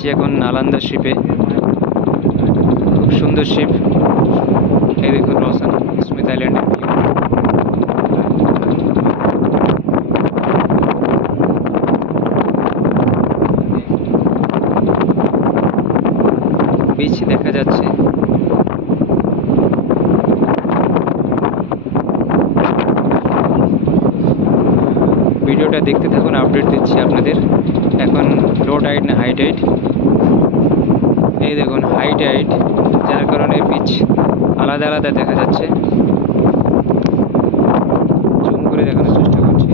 আছি এখন নালান্দা শিপে। খুব সুন্দর শিপ। এই দেখুন রসান স্মিথ আইল্যান্ডের ভিউ। বিচ দেখা যাচ্ছে। ভিডিওটা দেখতে থাকুন, আপডেট দিচ্ছি আপনাদের। এখন লো টাইড না হাই টাইড, এই দেখুন হাই টাইড, যার কারণে বিচ আলাদা আলাদা দেখা যাচ্ছে। জুম করে দেখানোর চেষ্টা করছি।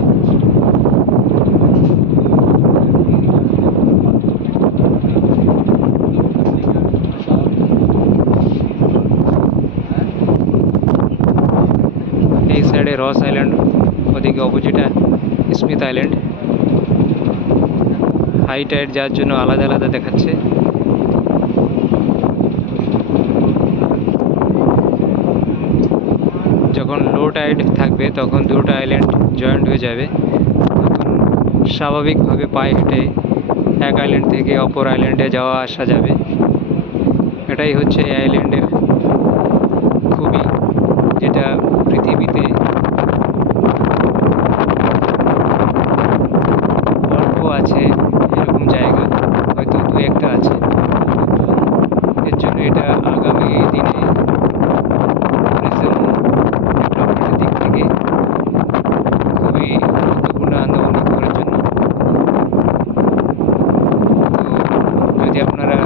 এই সাইডে রস আইল্যান্ড, ওদিকে অপোজিটে স্মিথ আইল্যান্ড। হাই টাইড যার জন্য আলাদা আলাদা দেখাচ্ছে। যখন লো টাইড থাকবে তখন দুটো আইল্যান্ড জয়েন্ট হয়ে যাবে, তখন স্বাভাবিকভাবে পায়ে হেঁটে এক আইল্যান্ড থেকে অপর আইল্যান্ডে যাওয়া আসা যাবে। এটাই হচ্ছে এই আইল্যান্ডের খুবই, যেটা পৃথিবীতে অল্প আছে এরকম জায়গা, হয়তো দু একটা আছে। এর জন্য এটা আগামী দিনে ট্যুরিজম ডেভেলপমেন্টের দিক থেকে খুবই গুরুত্বপূর্ণ আন্দোলন করার জন্য। তো যদি আপনারা